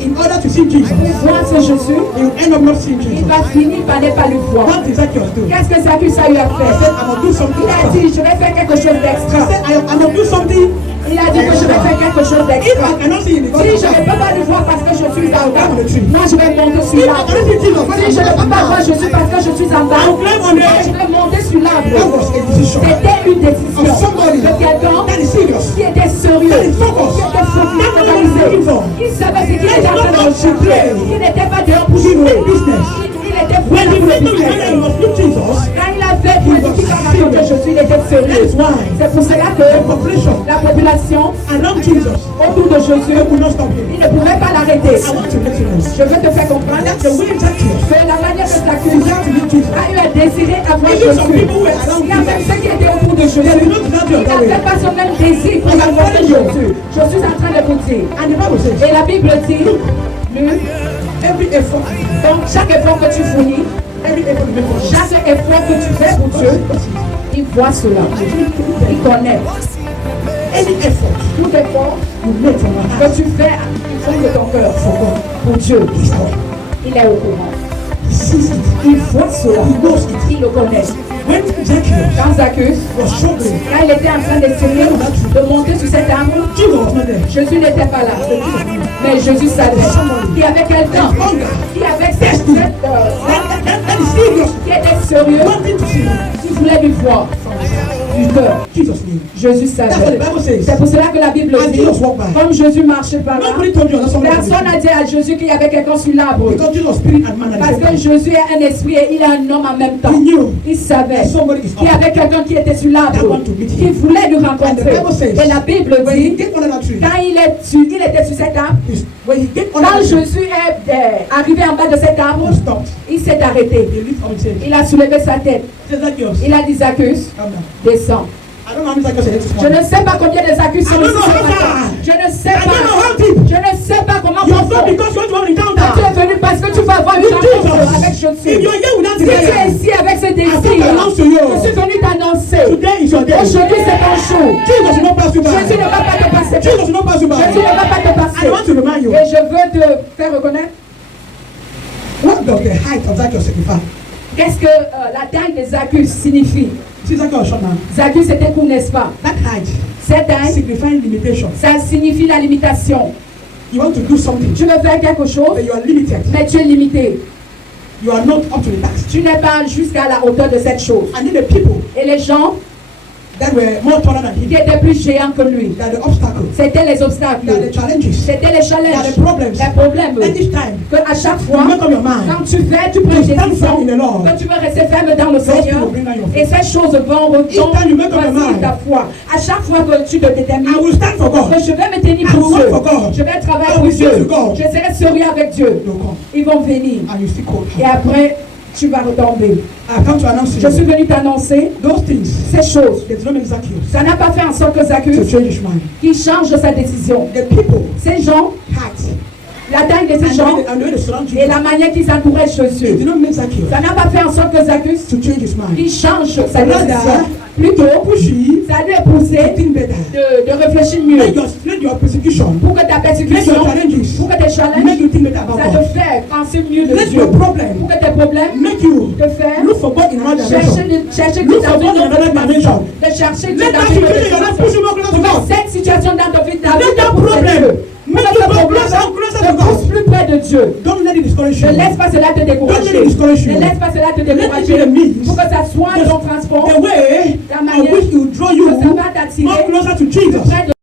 in order to see Jesus, pour voir ce Jésus, he will end up not seeing il Jesus. va finir par ne pas le voir. What did Zacchaeus do? Qu'est-ce que Zacchaeus a eu à He faire? said, I must do something Il a extra. dit, je vais faire quelque chose He d'extra. said, I must do something. Il a dit que je vais faire quelque chose If d'extra. I cannot see him because Si je ne peux pas le voir parce que je suis en bas, on the tree. moi je vais monter sur If I l'arbre. cannot see Jesus, Si je ne peux pas voir Jésus parce que je suis en bas, I'll climb on moi je it. vais monter sur That l'arbre. was a decision. C'était une décision Of somebody de quelqu'un that is serious. qui était sérieux, That is focused. qui était That focalisé, is looking for. qui savait ce qu'il That is était en train de not rechercher, to qui n'était pas dehors pour He jouer. made business. Il était When he focalisé. made the decision that he must meet Jesus, Quand il a fait pour qu'il va raconter Jésus, il était that sérieux. is why C'est pour cela que the population la population around Jesus, autour de Jésus, they could not stop him. il ne pouvait pas l'arrêter. I want to let you know Je veux te faire comprendre that the way Zacchaeus que la manière de Zacchaeus a eu à désirer avoir even some Jésus. people who were around Il y a même Jesus, ceux qui étaient autour de they Jésus. did not desire to Il that way. n'avait pas ce même désir pour rencontrer Jésus. Je suis en train de vous dire. And the Bible says, Et la Bible dit, every effort, donc chaque effort que tu fournis, every effort you make for Jesus, chaque effort que tu fais pour Dieu, il voit cela. Il connaît. any effort Tout effort you make from your heart que tu fais au fond de ton cœur for God, pour Dieu, He's God. il est au courant. He sees it. Il voit cela. He knows it. Il le connaît. When Zacchaeus Quand Zacchaeus, was struggling, quand il était en train d'essayer de monter sur cet arbre, Jesus was not there. Jésus n'était pas là. Mais Jésus savait qu'il y avait quelqu'un qui avait cette That is serious. qui était sérieux, Wanting to see him. qui voulait lui voir du cœur. Jesus knew. Jésus That's what the savait. Bible says. C'est pour cela que la Bible And dit, Jesus walked by. comme Jésus marchait par là, Nobody told you that somebody was personne n'a dit à Jésus qu'il y avait quelqu'un sur l'arbre. because Jesus spirit and man at Parce the que same time. Jésus est un esprit et il est un homme en même temps. He knew Il savait that somebody is qu'il y up. avait quelqu'un qui était sur l'arbre, That want to meet him. qui voulait lui And the rencontrer. Bible says, Et la Bible when he dit, get under that tree, quand il était sur cet arbre, when he get under quand that tree, Jésus est arrivé en bas de cet arbre, he stopped. il s'est arrêté. He lift up his head. Il a soulevé sa tête. He said, Zacchaeus, Il a dit, Zacchaeus, come down. descends. I don't know how many Zacchaeus there is this Je morning. ne sais pas combien de Zacchaeus sont I don't ici know ce how matin. far. Je ne sais I don't know pas. how deep. Je ne sais pas comment You are profond. not because you want to have an Tu encounter. es venu parce que tu vas avoir une With rencontre avec Jesus. If Jésus. you are here without Si tu es desire, ici avec ce I désir, come to announce to you. je suis venu t'annoncer. Today is your day. Aujourd'hui, c'est ton jour. Jesus will not pass you by. Jésus ne va pas te passer. Jesus will not pass you by. Jésus ne va pas te I passer. want to remind you, Et je veux te faire reconnaître what does the height of Zacchaeus signify? qu'est-ce que la taille de Zacchaeus signifie. See, Zacchaeus short man. Zacchaeus était court, n'est-ce pas? That height Cette taille, signifying limitation. ça signifie la limitation. You want to do something, Tu veux faire quelque chose, but you are limited. mais tu es limité. You are not up to the task. Tu n'es pas jusqu'à la hauteur de cette chose. And then the people Et les gens that were more taller than qui him, étaient plus géants que lui, that are the obstacles, c'était les that are obstacles, the challenges, c'était les that challenges, are the problems. les problèmes. And each time, Que à chaque you fois, make up your mind. quand tu fais, tu prends To des stand décisions, firm in the Lord. que tu veux rester ferme dans le Those Seigneur. people bring down your Et faith. ces choses vont Each time you make up your retomber mind. ta foi. À chaque fois que tu te détermines, I will stand for God. que je vais me tenir I pour will Dieu, work for God. je vais travailler I pour will Dieu, serve God. je serai sérieux avec Dieu. No come. Ils vont venir. And you still cold. Et après, tu vas retomber. I come to announce to Je suis you, venu t'annoncer those things, ces choses. they did not make Zacchaeus Ça n'a pas fait en sorte que to Zacchaeus change his mind. qui change sa décision. The people, Ces gens, height, la taille de ces and gens the way they surround et Jesus, la manière qu'ils entouraient they did Jésus, not make Zacchaeus ça n'a pas fait en sorte que Zacchaeus to change his mind. qui change sa Rather, décision. Plutôt, push you ça lui a poussé to think better. de réfléchir mieux Let your persecution, pour que ta let persécution, your challenges, pour que tes make challenges, you think better about ça te God. fait penser mieux de Let Dieu. your problem Pour que tes problèmes make you te fassent look for God in another dimension. chercher Look Dieu for dans God une in autre another dimension. dimension. De chercher Dieu Let dans that une autre situation in your life dimension. push you more closer to Pour que God. cette situation dans ta vie, Let that problem make you go closer and closer te to pousse God. plus près de Dieu. Don't let it discourage Ne you. laisse pas cela te décourager. Don't let it discourage you. Ne laisse pas cela te Let it be décourager. the means, Pour que ça soit ton transport, the way la of manière which you draw que you ça va more t'attirer closer to Jesus. près de